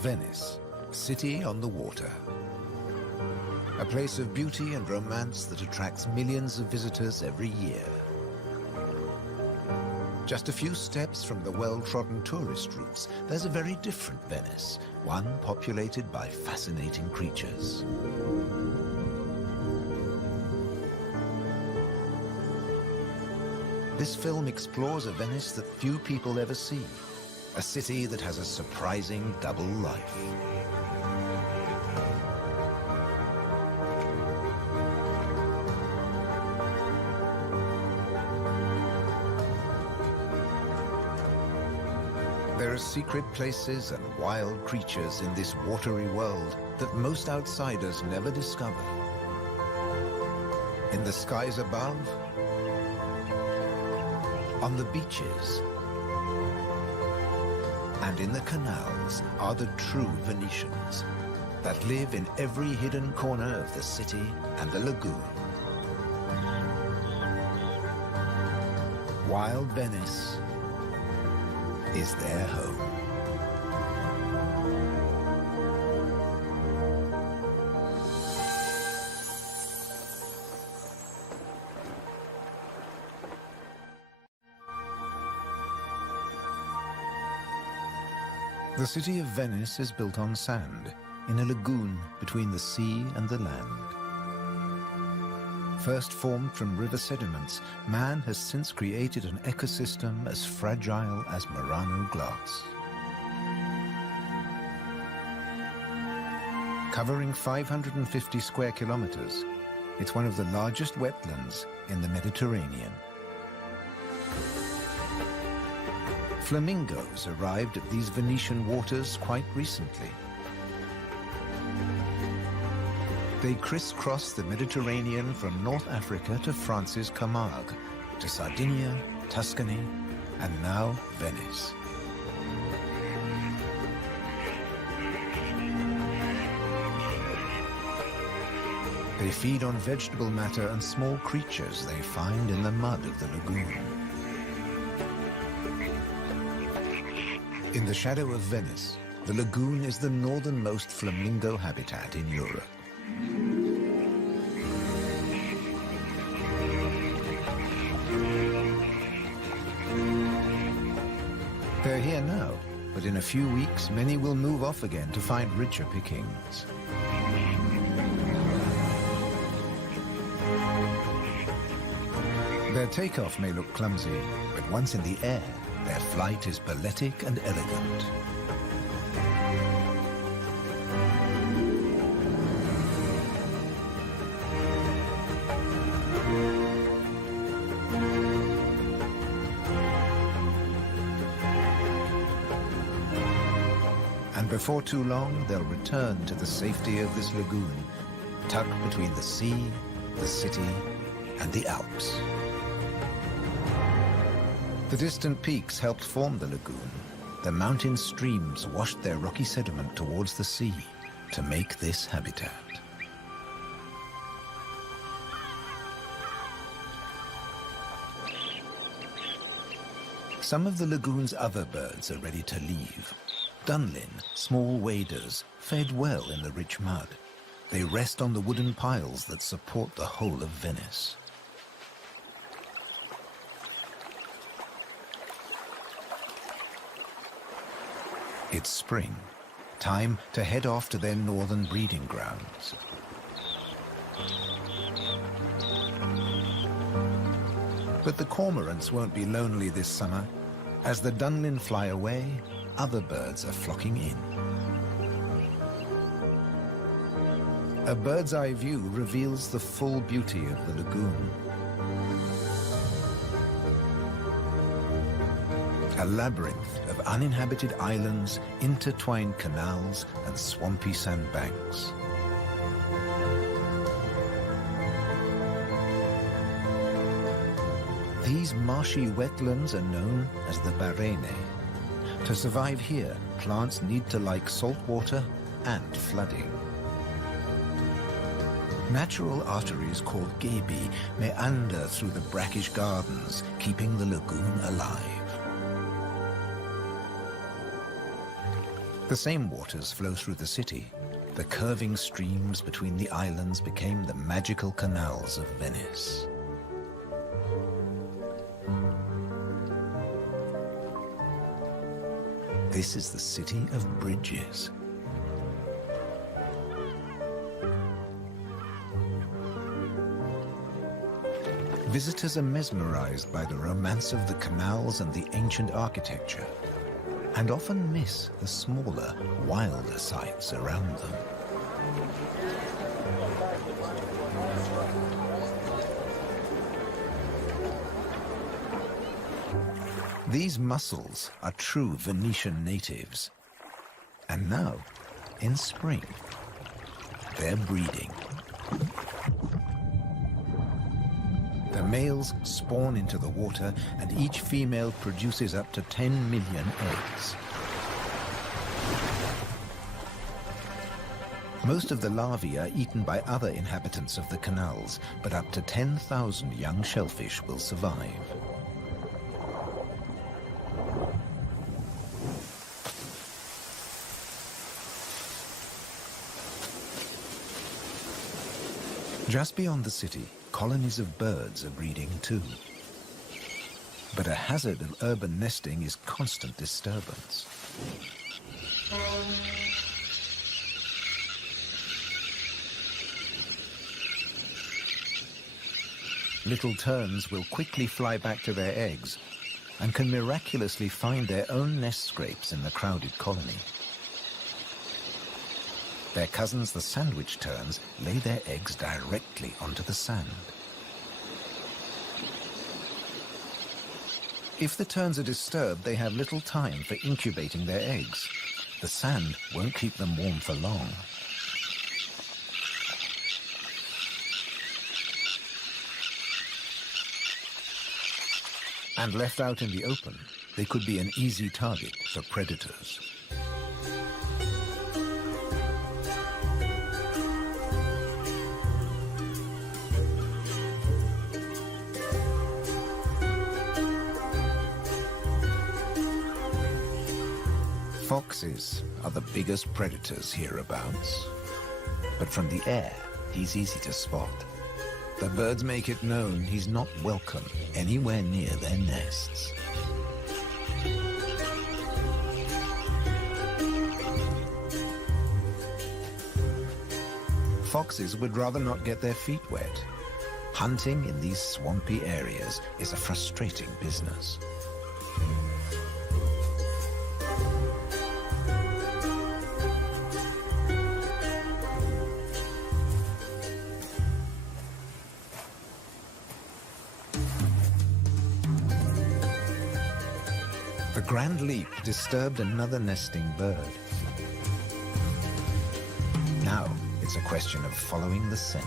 Venice, city on the water. A place of beauty and romance that attracts millions of visitors every year. Just a few steps from the well-trodden tourist routes, there's a very different Venice, one populated by fascinating creatures. This film explores a Venice that few people ever see, a city that has a surprising double life. There are secret places and wild creatures in this watery world that most outsiders never discover. In the skies above, on the beaches, and in the canals are the true Venetians that live in every hidden corner of the city and the lagoon. Wild Venice is their home. The city of Venice is built on sand, in a lagoon between the sea and the land. First formed from river sediments, man has since created an ecosystem as fragile as Murano glass. Covering 550 square kilometers, it's one of the largest wetlands in the Mediterranean. Flamingos arrived at these Venetian waters quite recently. They crisscross the Mediterranean from North Africa to France's Camargue, to Sardinia, Tuscany, and now Venice. They feed on vegetable matter and small creatures they find in the mud of the lagoon. In the shadow of Venice, the lagoon is the northernmost flamingo habitat in Europe. They're here now, but in a few weeks, many will move off again to find richer pickings. Their takeoff may look clumsy, but once in the air, their flight is balletic and elegant. And before too long, they'll return to the safety of this lagoon, tucked between the sea, the city, and the Alps. The distant peaks helped form the lagoon. The mountain streams washed their rocky sediment towards the sea to make this habitat. Some of the lagoon's other birds are ready to leave. Dunlin, small waders, fed well in the rich mud. They rest on the wooden piles that support the whole of Venice. It's spring, time to head off to their northern breeding grounds. But the cormorants won't be lonely this summer. As the Dunlin fly away, other birds are flocking in. A bird's eye view reveals the full beauty of the lagoon. A labyrinth of uninhabited islands, intertwined canals, and swampy sandbanks. These marshy wetlands are known as the Barene. To survive here, plants need to like salt water and flooding. Natural arteries called gabi meander through the brackish gardens, keeping the lagoon alive. The same waters flow through the city. The curving streams between the islands became the magical canals of Venice. This is the city of bridges. Visitors are mesmerized by the romance of the canals and the ancient architecture, and often miss the smaller, wilder sights around them. These mussels are true Venetian natives. And now, in spring, they're breeding. The males spawn into the water, and each female produces up to 10 million eggs. Most of the larvae are eaten by other inhabitants of the canals, but up to 10,000 young shellfish will survive. Just beyond the city, colonies of birds are breeding too. But a hazard of urban nesting is constant disturbance. Little terns will quickly fly back to their eggs and can miraculously find their own nest scrapes in the crowded colony. Their cousins, the sandwich terns, lay their eggs directly onto the sand. If the terns are disturbed, they have little time for incubating their eggs. The sand won't keep them warm for long. And left out in the open, they could be an easy target for predators. Foxes are the biggest predators hereabouts. But from the air, he's easy to spot. The birds make it known he's not welcome anywhere near their nests. Foxes would rather not get their feet wet. Hunting in these swampy areas is a frustrating business. The grand leap disturbed another nesting bird. Now it's a question of following the scent.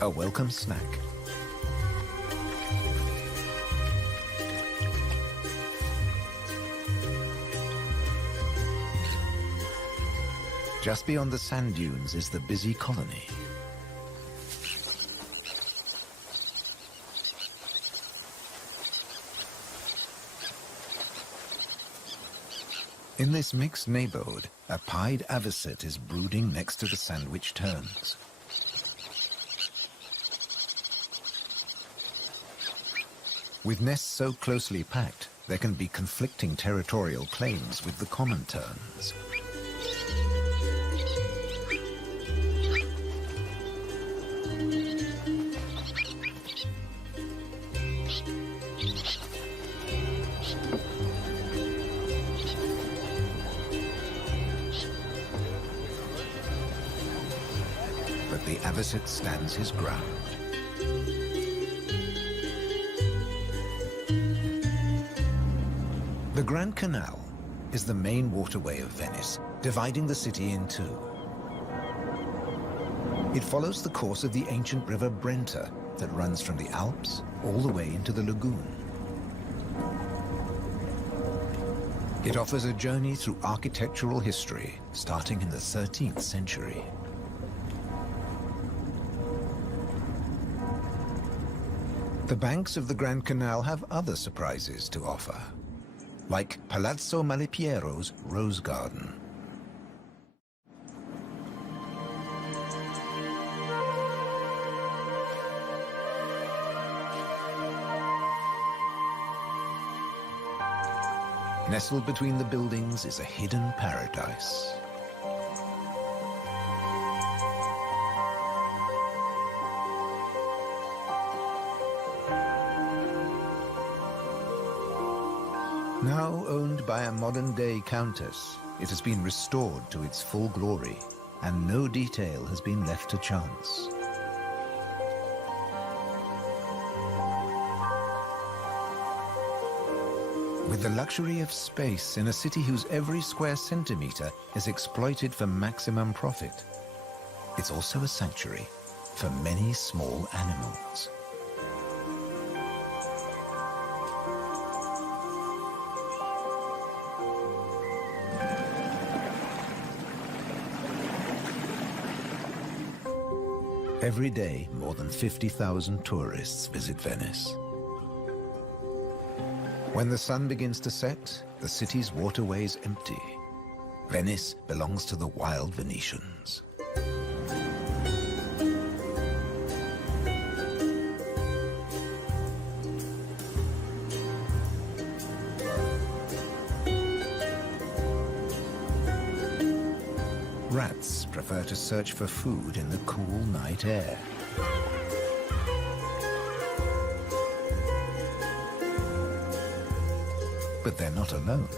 A welcome snack. Just beyond the sand dunes is the busy colony. In this mixed neighborhood, a pied avocet is brooding next to the sandwich terns. With nests so closely packed, there can be conflicting territorial claims with the common terns. But the avocet stands his ground. The Grand Canal is the main waterway of Venice, dividing the city in two. It follows the course of the ancient river Brenta that runs from the Alps all the way into the lagoon. It offers a journey through architectural history starting in the 13th century. The banks of the Grand Canal have other surprises to offer, like Palazzo Malipiero's Rose Garden. Nestled between the buildings is a hidden paradise. Now owned by a modern-day countess, it has been restored to its full glory, and no detail has been left to chance. With the luxury of space in a city whose every square centimeter is exploited for maximum profit, it's also a sanctuary for many small animals. Every day, more than 50,000 tourists visit Venice. When the sun begins to set, the city's waterways empty. Venice belongs to the wild Venetians. Rats prefer to search for food in the cool night air. But they're not alone.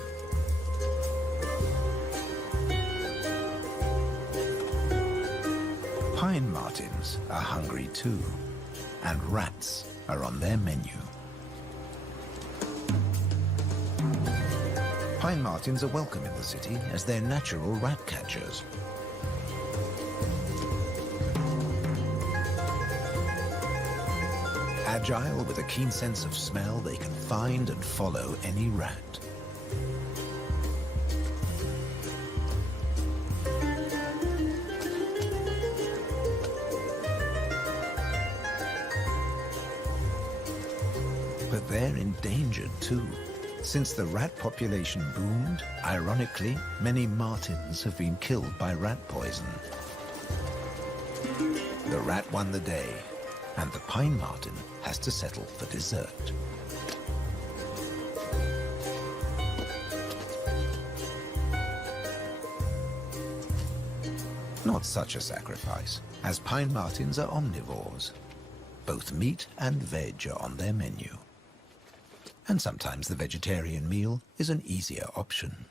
Pine martins are hungry too, and rats are on their menu. Pine martins are welcome in the city as they're natural rat catchers. Agile with a keen sense of smell, they can find and follow any rat. But they're endangered too. Since the rat population boomed, ironically, many martins have been killed by rat poison. The rat won the day, and the pine martin has to settle for dessert. Not such a sacrifice, as pine martins are omnivores. Both meat and veg are on their menu. And sometimes the vegetarian meal is an easier option.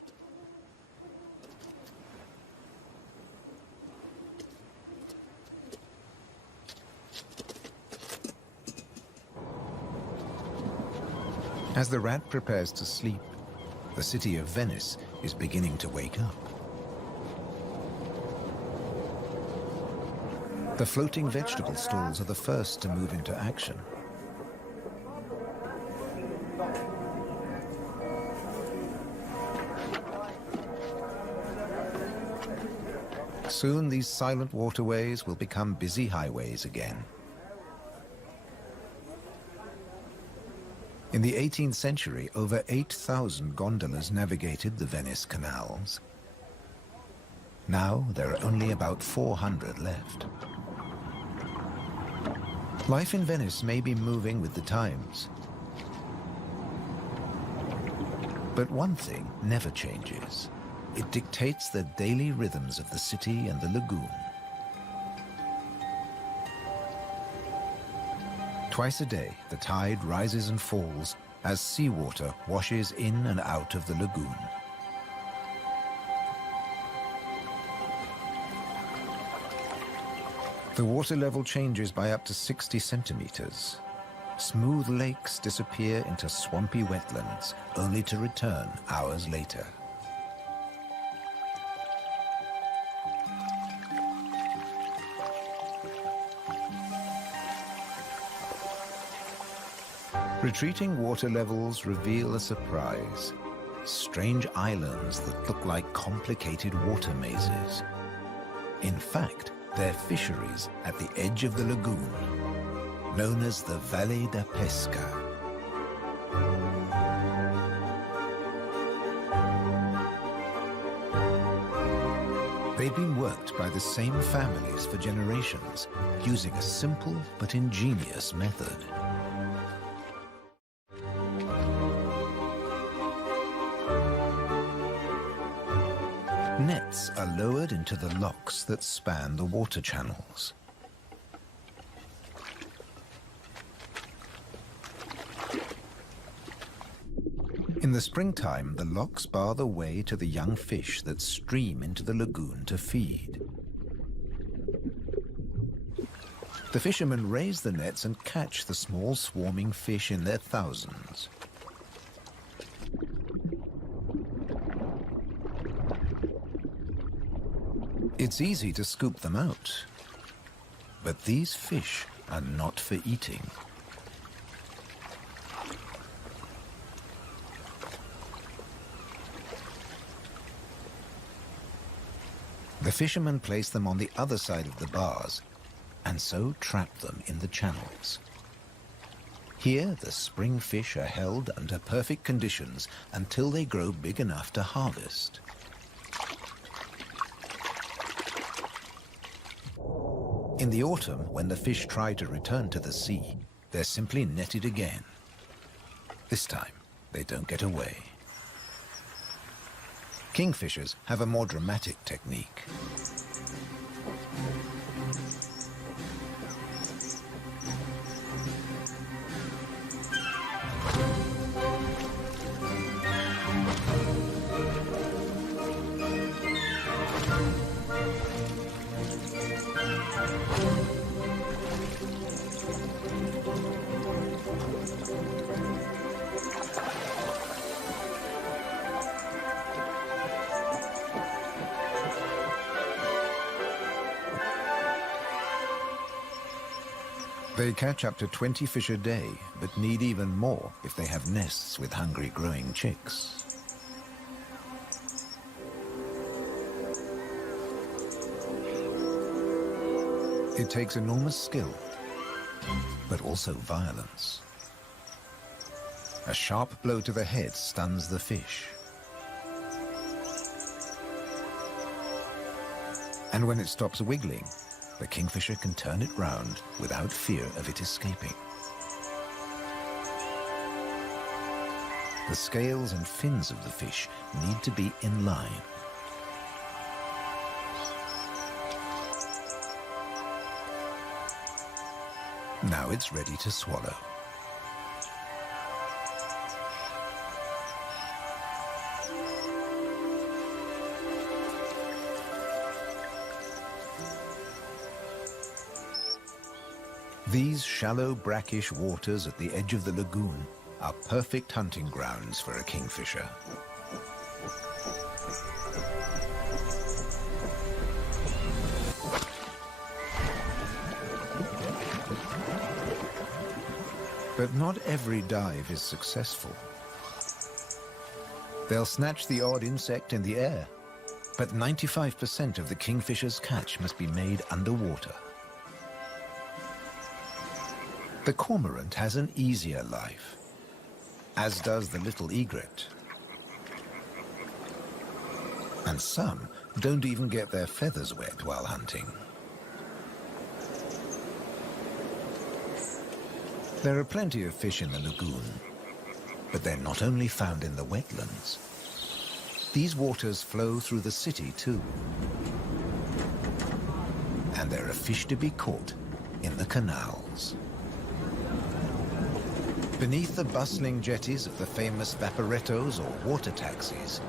As the rat prepares to sleep, the city of Venice is beginning to wake up. The floating vegetable stalls are the first to move into action. Soon these silent waterways will become busy highways again. In the 18th century, over 8,000 gondolas navigated the Venice canals. Now there are only about 400 left. Life in Venice may be moving with the times. But one thing never changes. It dictates the daily rhythms of the city and the lagoon. Twice a day, the tide rises and falls as seawater washes in and out of the lagoon. The water level changes by up to 60 centimeters. Smooth lakes disappear into swampy wetlands, only to return hours later. Retreating water levels reveal a surprise. Strange islands that look like complicated water mazes. In fact, they're fisheries at the edge of the lagoon. known as the Valle da Pesca. They've been worked by the same families for generations, using a simple but ingenious method. Nets are lowered into the locks that span the water channels. In the springtime, the locks bar the way to the young fish that stream into the lagoon to feed. The fishermen raise the nets and catch the small swarming fish in their thousands. It's easy to scoop them out, but these fish are not for eating. The fishermen place them on the other side of the bars and so trap them in the channels. Here, the spring fish are held under perfect conditions until they grow big enough to harvest. In the autumn, when the fish try to return to the sea, they're simply netted again. This time, they don't get away. Kingfishers have a more dramatic technique. They catch up to 20 fish a day, but need even more if they have nests with hungry growing chicks. It takes enormous skill, but also violence. A sharp blow to the head stuns the fish. And when it stops wiggling, the kingfisher can turn it round without fear of it escaping. The scales and fins of the fish need to be in line. Now it's ready to swallow. These shallow, brackish waters at the edge of the lagoon are perfect hunting grounds for a kingfisher. But not every dive is successful. They'll snatch the odd insect in the air, but 95% of the kingfisher's catch must be made underwater. The cormorant has an easier life, as does the little egret. And some don't even get their feathers wet while hunting. There are plenty of fish in the lagoon, but they're not only found in the wetlands. These waters flow through the city too. And there are fish to be caught in the canals. Beneath the bustling jetties of the famous vaporettos or water taxis,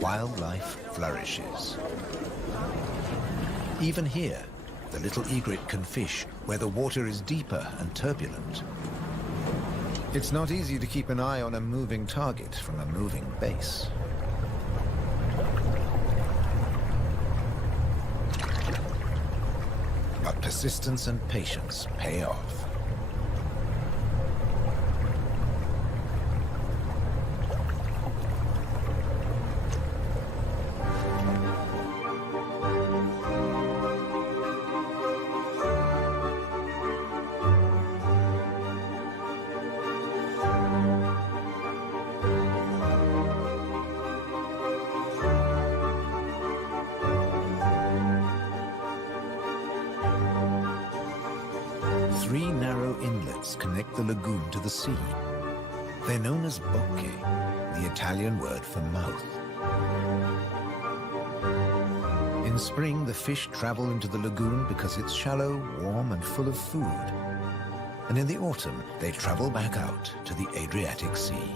wildlife flourishes. Even here, the little egret can fish where the water is deeper and turbulent. It's not easy to keep an eye on a moving target from a moving base. But persistence and patience pay off. Three narrow inlets connect the lagoon to the sea. They're known as bocche, the Italian word for mouth. In spring, the fish travel into the lagoon because it's shallow, warm, and full of food. And in the autumn, they travel back out to the Adriatic Sea.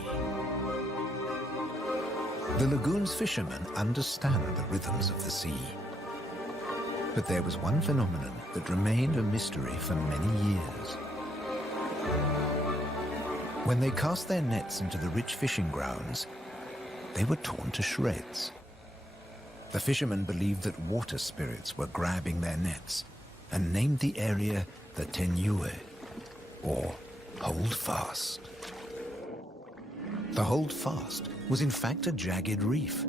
The lagoon's fishermen understand the rhythms of the sea. But there was one phenomenon that remained a mystery for many years. When they cast their nets into the rich fishing grounds, they were torn to shreds. The fishermen believed that water spirits were grabbing their nets and named the area the Tenue, or Hold Fast. The Hold Fast was in fact a jagged reef,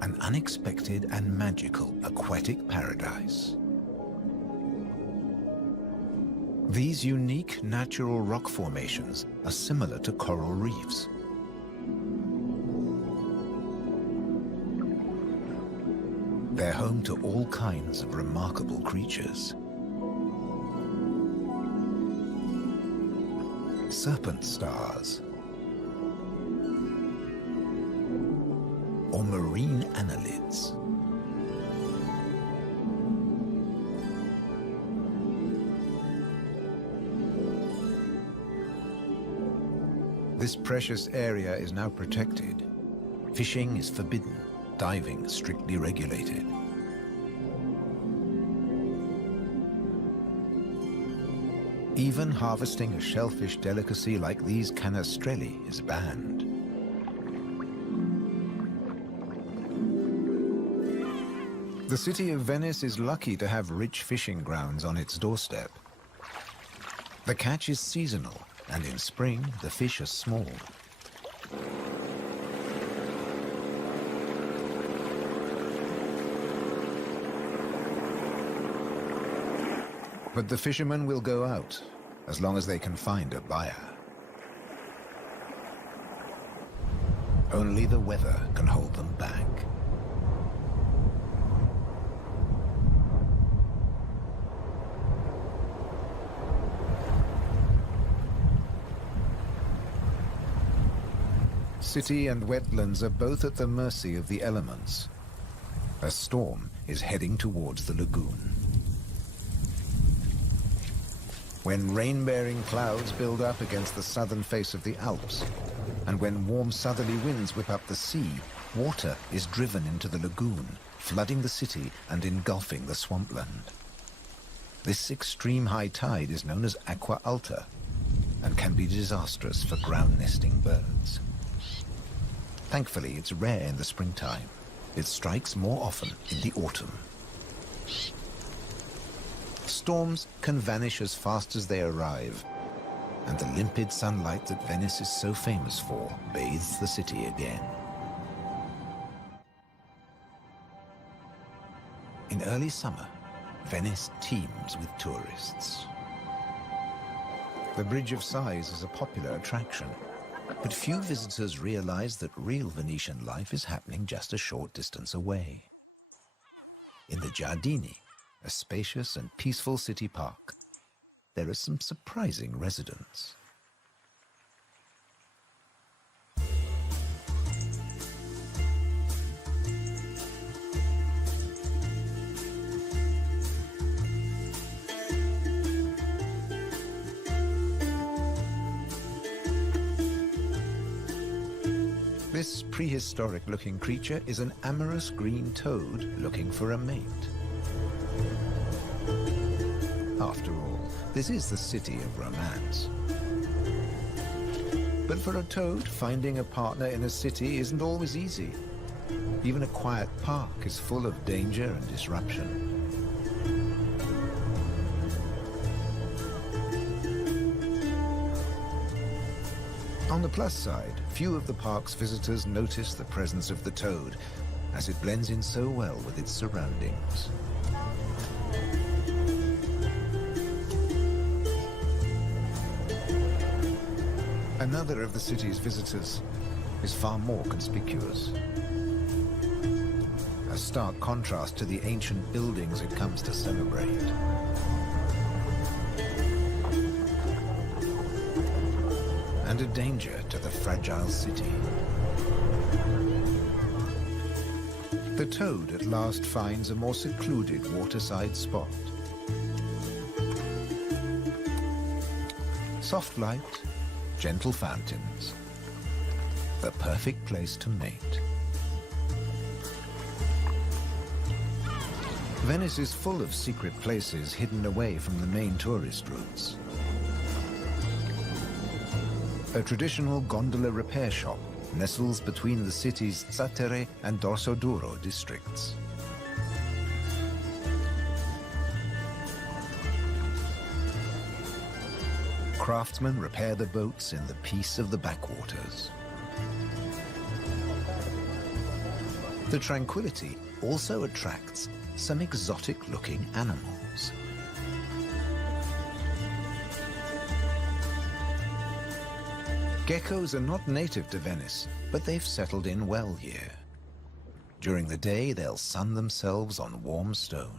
an unexpected and magical aquatic paradise. These unique natural rock formations are similar to coral reefs. They're home to all kinds of remarkable creatures. Serpent stars, or marine annelids. This precious area is now protected. Fishing is forbidden, diving strictly regulated. Even harvesting a shellfish delicacy like these canestrelli is banned. The city of Venice is lucky to have rich fishing grounds on its doorstep. The catch is seasonal, and in spring, the fish are small. But the fishermen will go out, as long as they can find a buyer. Only the weather can hold them back. City and wetlands are both at the mercy of the elements. A storm is heading towards the lagoon. When rain-bearing clouds build up against the southern face of the Alps, and when warm southerly winds whip up the sea, water is driven into the lagoon, flooding the city and engulfing the swampland. This extreme high tide is known as aqua alta and can be disastrous for ground-nesting birds. Thankfully, it's rare in the springtime. It strikes more often in the autumn. Storms can vanish as fast as they arrive, and the limpid sunlight that Venice is so famous for bathes the city again. In early summer, Venice teems with tourists. The Bridge of Sighs is a popular attraction, but few visitors realize that real Venetian life is happening just a short distance away. In the Giardini, a spacious and peaceful city park, there are some surprising residents. This prehistoric-looking creature is an amorous green toad looking for a mate. After all, this is the city of romance. But for a toad, finding a partner in a city isn't always easy. Even a quiet park is full of danger and disruption. On the plus side, few of the park's visitors notice the presence of the toad, as it blends in so well with its surroundings. Another of the city's visitors is far more conspicuous. A stark contrast to the ancient buildings it comes to celebrate. and a danger to the fragile city. The toad at last finds a more secluded waterside spot. Soft light, gentle fountains, the perfect place to mate. Venice is full of secret places hidden away from the main tourist routes. A traditional gondola repair shop nestles between the city's Zattere and Dorsoduro districts. Craftsmen repair the boats in the peace of the backwaters. The tranquility also attracts some exotic-looking animals. Geckos are not native to Venice, but they've settled in well here. During the day, they'll sun themselves on warm stone.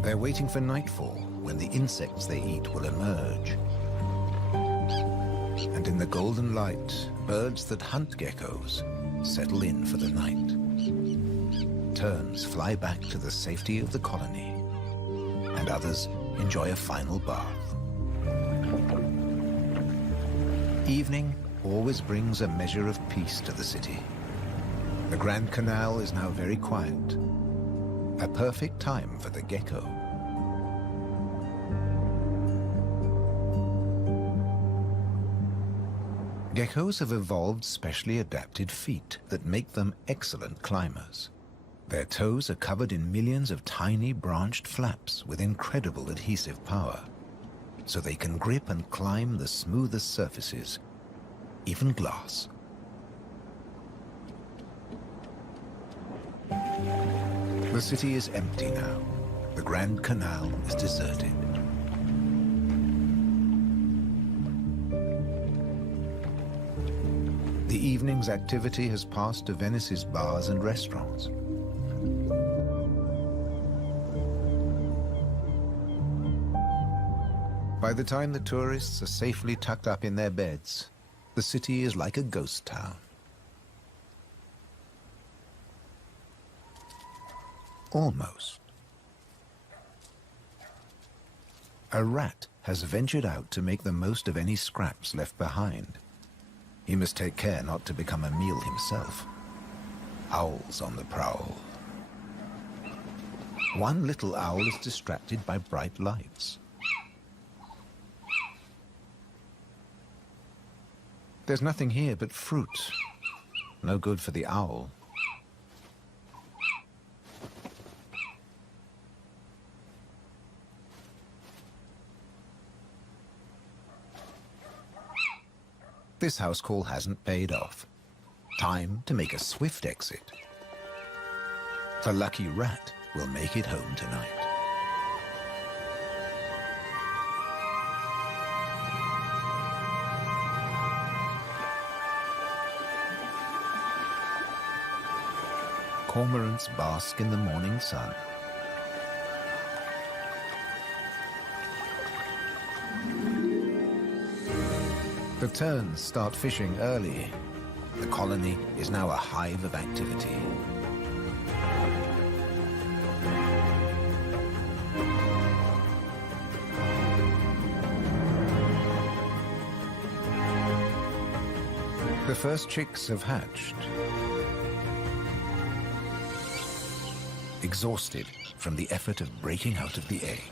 They're waiting for nightfall, when the insects they eat will emerge. And in the golden light, birds that hunt geckos settle in for the night. Terns fly back to the safety of the colony, and others enjoy a final bath. Evening always brings a measure of peace to the city. The Grand Canal is now very quiet, a perfect time for the gecko. Geckos have evolved specially adapted feet that make them excellent climbers. Their toes are covered in millions of tiny branched flaps with incredible adhesive power, so they can grip and climb the smoothest surfaces, even glass. The city is empty now. The Grand Canal is deserted. The evening's activity has passed to Venice's bars and restaurants. By the time the tourists are safely tucked up in their beds, the city is like a ghost town. Almost. A rat has ventured out to make the most of any scraps left behind. He must take care not to become a meal himself. Owls on the prowl. One little owl is distracted by bright lights. There's nothing here but fruit. No good for the owl. This house call hasn't paid off. Time to make a swift exit. The lucky rat will make it home tonight. Cormorants bask in the morning sun. The terns start fishing early. The colony is now a hive of activity. The first chicks have hatched. Exhausted from the effort of breaking out of the egg.